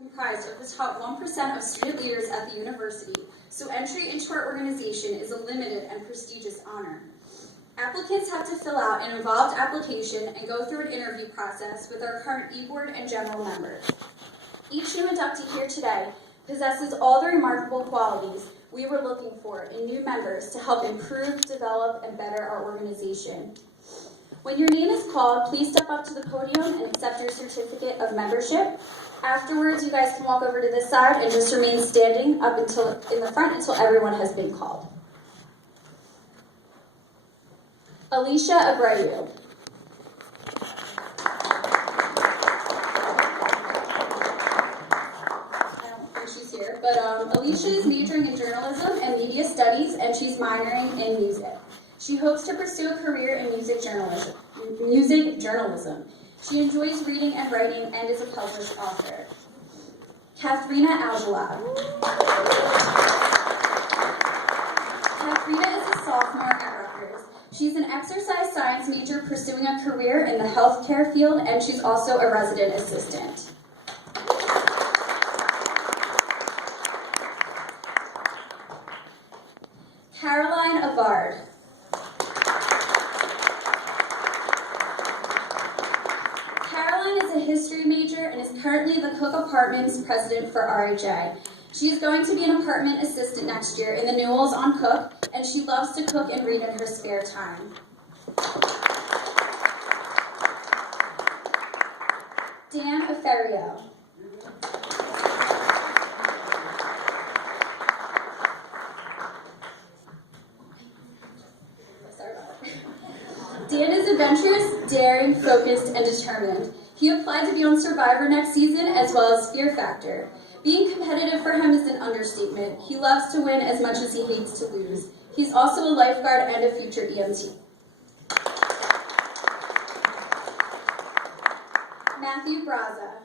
Comprised of the top 1% of student leaders at the university, so entry into our organization is a limited and prestigious honor. Applicants have to fill out an involved application and go through an interview process with our current e-board and general members. Each new inductee here today possesses all the remarkable qualities we were looking for in new members to help improve, develop, and better our organization. When your name is called, please step up to the podium and accept your certificate of membership. Afterwards, you guys can walk over to this side and just remain standing up in the front until everyone has been called. Alicia Abreu. I don't think she's here, but Alicia is majoring in journalism and media studies, and she's minoring in music. She hopes to pursue a career in music journalism. She enjoys reading and writing and is a published author. Katharina Algelab. Katharina is a sophomore at Rutgers. She's an exercise science major pursuing a career in the healthcare field, and she's also a resident assistant. Caroline Avard. Caroline is a history major and is currently the Cook Apartments president for RHA. She is going to be an apartment assistant next year in the Newells on Cook, and she loves to cook and read in her spare time. Dan Aferio. Dan is adventurous, daring, focused, and determined. He applied to be on Survivor next season, as well as Fear Factor. Being competitive for him is an understatement. He loves to win as much as he hates to lose. He's also a lifeguard and a future EMT. Matthew Braza.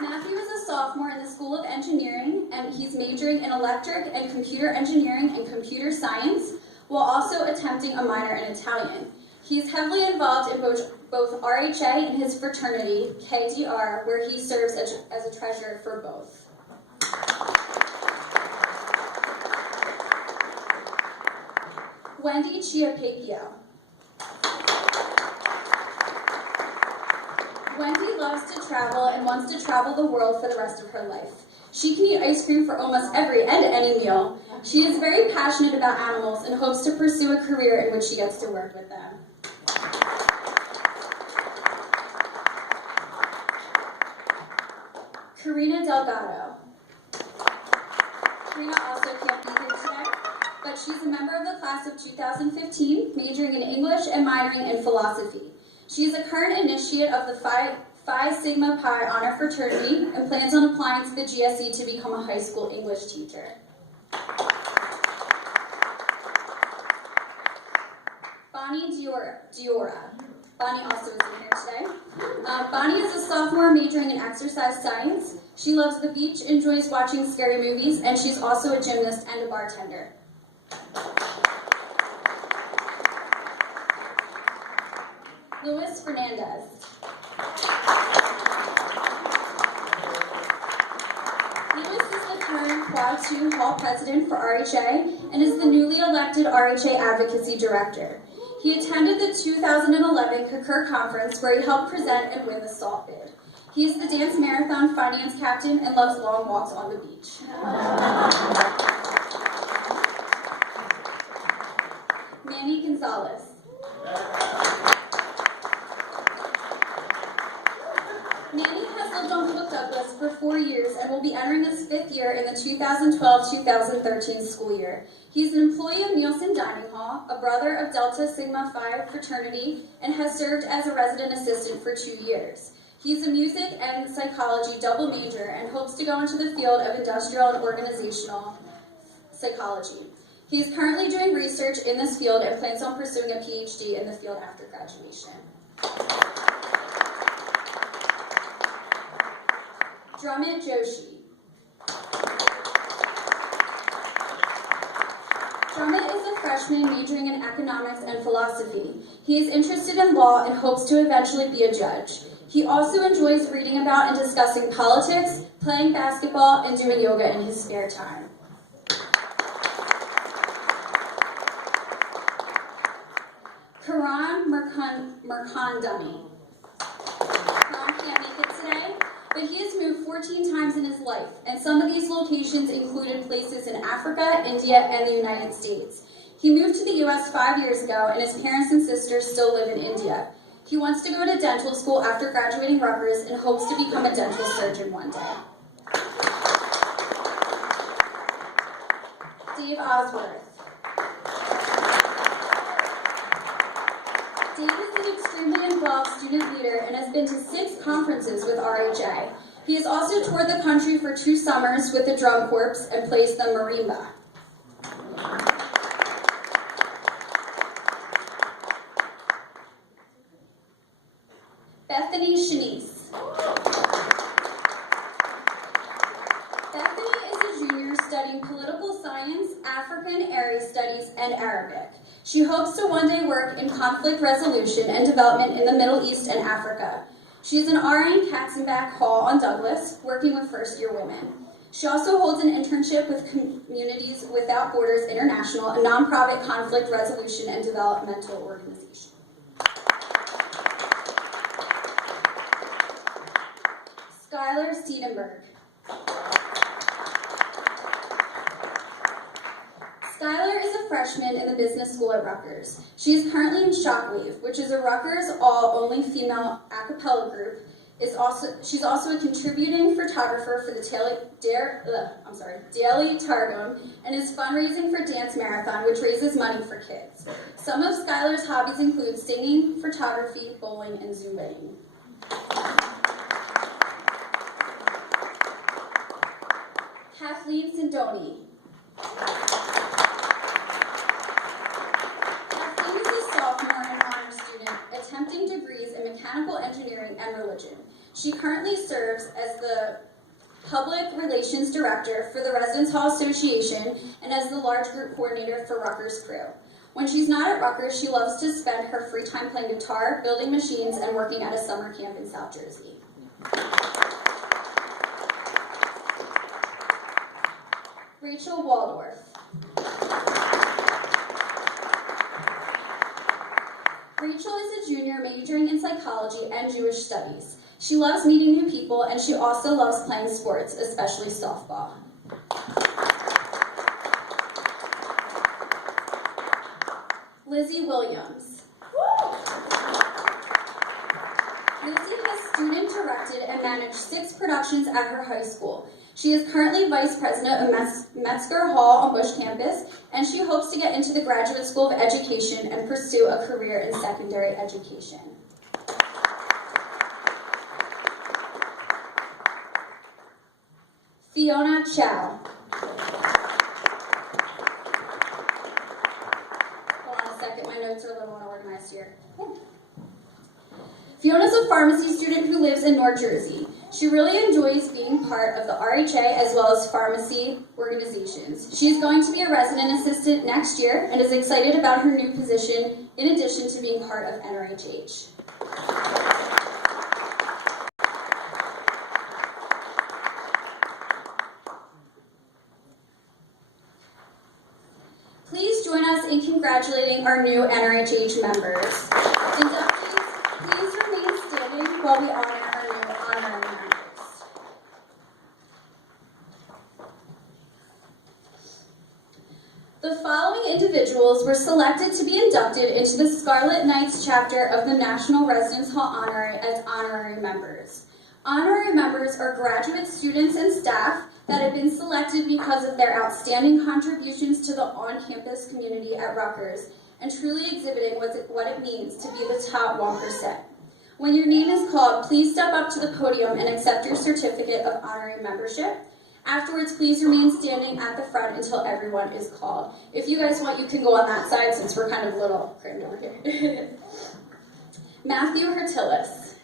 Matthew is a sophomore in the School of Engineering, and he's majoring in electric and computer engineering and computer science, while also attempting a minor in Italian. He is heavily involved in both RHA and his fraternity, KDR, where he serves as a treasurer for both. Wendy Chiapacchio. Wendy loves to travel and wants to travel the world for the rest of her life. She can eat ice cream for almost every and any meal. She is very passionate about animals and hopes to pursue a career in which she gets to work with them. Karina Delgado. Karina also can't be here today, but she's a member of the class of 2015, majoring in English and minoring in philosophy. She is a current initiate of the Phi Sigma Pi Honor Fraternity and plans on applying to the GSE to become a high school English teacher. Bonnie Diora. Bonnie also isn't here today. Bonnie is a sophomore majoring in exercise science. She loves the beach, enjoys watching scary movies, and she's also a gymnast and a bartender. Luis Fernandez. Luis is the current Quad 2 Hall president for RHA and is the newly elected RHA advocacy director. He attended the 2011 CACUR conference where he helped present and win the SALT bid. He is the dance marathon finance captain and loves long walks on the beach. Manny Gonzalez. Manny has lived on Cook Douglas for 4 years and will be entering his 5th year in the 2012-2013 school year. He's an employee of Nielsen Dining Hall, a brother of Delta Sigma Phi fraternity, and has served as a resident assistant for 2 years. He's a music and psychology double major and hopes to go into the field of industrial and organizational psychology. He is currently doing research in this field and plans on pursuing a PhD in the field after graduation. Drummond Joshi. Drummond is a freshman freshman majoring in economics and philosophy. He is interested in law and hopes to eventually be a judge. He also enjoys reading about and discussing politics, playing basketball, and doing yoga in his spare time. Karan Merkandani. Karan can't make it today, but he has moved 14 times in his life, and some of these locations included places in Africa, India, and the United States. He moved to the U.S. 5 years ago, and his parents and sisters still live in India. He wants to go to dental school after graduating Rutgers and hopes to become a dental surgeon one day. Dave Osworth. Dave is an extremely involved student leader and has been to 6 conferences with RHA. He has also toured the country for 2 summers with the Drum Corps and plays the marimba. Bethany Shanice. Bethany is a junior studying political science, African Area Studies, and Arabic. She hopes to one day work in conflict resolution and development in the Middle East and Africa. She is an RA in Katzenbach Hall on Douglas, working with first-year women. She also holds an internship with Communities Without Borders International, a nonprofit conflict resolution and developmental organization. Skylar Siedenberg. Skylar is a freshman in the business school at Rutgers. She is currently in Shockwave, which is a Rutgers all-only female a cappella group. She's also a contributing photographer for the Daily Targum and is fundraising for Dance Marathon, which raises money for kids. Some of Skylar's hobbies include singing, photography, bowling, and Zumbaing. Kathleen Sindoni. Kathleen is a sophomore and honor student attempting degrees in mechanical engineering and religion. She currently serves as the Public Relations Director for the Residence Hall Association and as the large group coordinator for Rutgers Crew. When she's not at Rutgers, she loves to spend her free time playing guitar, building machines, and working at a summer camp in South Jersey. Rachel Waldorf. Rachel is a junior majoring in psychology and Jewish studies. She loves meeting new people, and she also loves playing sports, especially softball. Lizzie Williams. Lizzie has student directed and managed 6 productions at her high school. She is currently vice president of Metzger Hall on Bush campus, and she hopes to get into the Graduate School of Education and pursue a career in secondary education. Fiona Chow. Hold on a second, my notes are a little unorganized here. Fiona's a pharmacy student who lives in North Jersey. She really enjoys being part of the RHA as well as pharmacy organizations. She is going to be a resident assistant next year and is excited about her new position in addition to being part of NRHH. Please join us in congratulating our new NRHH members. Inductees, please remain standing while we honor our new honorary members. The following individuals were selected to be inducted into the Scarlet Knights chapter of the National Residence Hall Honorary as honorary members. Honorary members are graduate students and staff that have been selected because of their outstanding contributions to the on-campus community at Rutgers and truly exhibiting what it means to be the top 1%. When your name is called, please step up to the podium and accept your certificate of honorary membership. Afterwards, please remain standing at the front until everyone is called. If you guys want, you can go on that side since we're kind of a little crammed over here. Matthew Hertillis.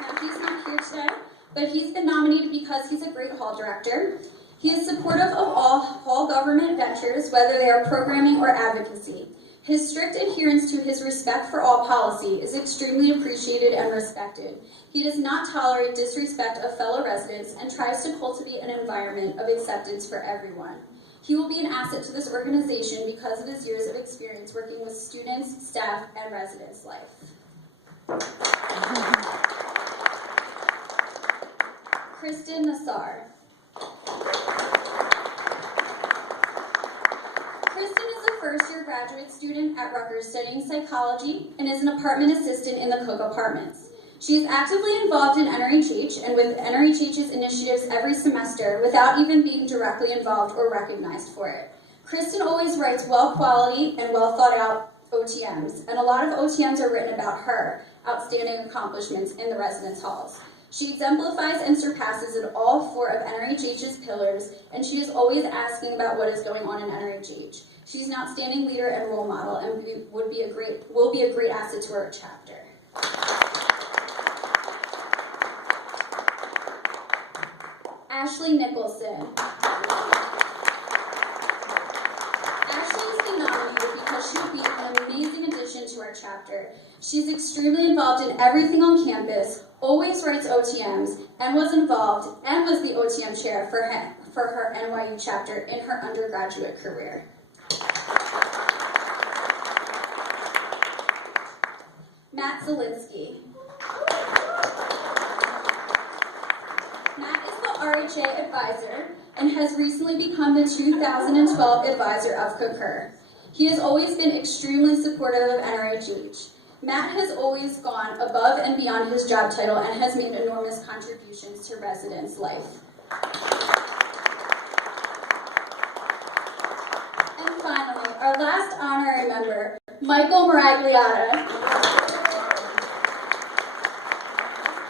Matthew's not here today, but he's been nominated because he's a great hall director. He is supportive of all government ventures, whether they are programming or advocacy. His strict adherence to his respect for all policy is extremely appreciated and respected. He does not tolerate disrespect of fellow residents and tries to cultivate an environment of acceptance for everyone. He will be an asset to this organization because of his years of experience working with students, staff, and residents' life. Kristen Nassar. Kristen is a first-year graduate student at Rutgers studying psychology and is an apartment assistant in the Cook Apartments. She is actively involved in NRHH and with NRHH's initiatives every semester without even being directly involved or recognized for it. Kristen always writes well-quality and well-thought-out OTMs, and a lot of OTMs are written about her outstanding accomplishments in the residence halls. She exemplifies and surpasses in all 4 of NRHH's pillars, and she is always asking about what is going on in NRHH. She's an outstanding leader and role model, and will be a great asset to our chapter. Ashley Nicholson. Ashley has been nominated because she will be an amazing addition to our chapter. She's extremely involved in everything on campus, always writes OTMs, and was involved and was the OTM chair for her NYU chapter in her undergraduate career. Matt Zielinski. Matt is the RHA advisor and has recently become the 2012 advisor of Concur. He has always been extremely supportive of NRHH. Matt has always gone above and beyond his job title and has made enormous contributions to residents' life. And finally, our last honorary member, Michael Maragliata.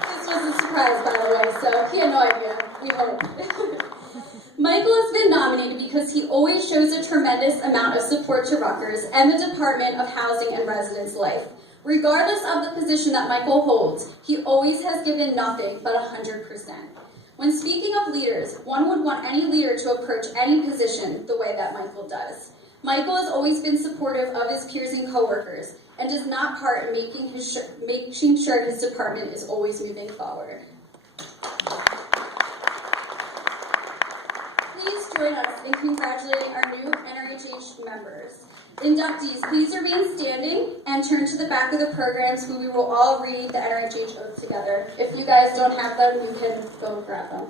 This was a surprise, by the way, so he had no idea, we hope. Michael has been nominated because he always shows a tremendous amount of support to Rutgers and the Department of Housing and Residence Life. Regardless of the position that Michael holds, he always has given nothing but 100%. When speaking of leaders, one would want any leader to approach any position the way that Michael does. Michael has always been supportive of his peers and coworkers and does not part in making sure his department is always moving forward. Please join us in congratulating our new NRHH members. Inductees, please remain standing and turn to the back of the programs where we will all read the NRHH oath together. If you guys don't have them, you can go grab them.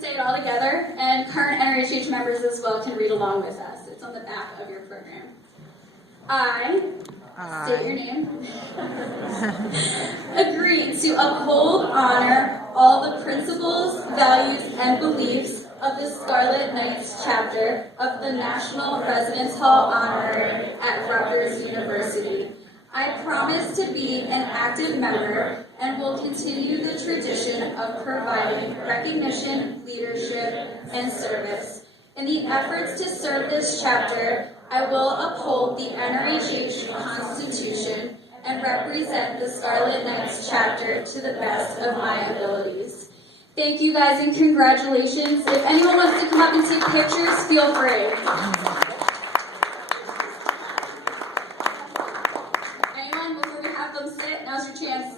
Say it all together, and current NRHH members as well can read along with us. It's on the back of your program. I state your name, agree to uphold, honor all the principles, values, and beliefs of the Scarlet Knights chapter of the National Residence Hall Honorary at Rutgers University. I promise to be an active member and will continue the tradition of providing recognition, leadership, and service. In the efforts to serve this chapter, I will uphold the NRHH Constitution and represent the Scarlet Knights chapter to the best of my abilities. Thank you guys and congratulations. If anyone wants to come up and take pictures, feel free. Now's your chance.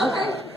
Okay.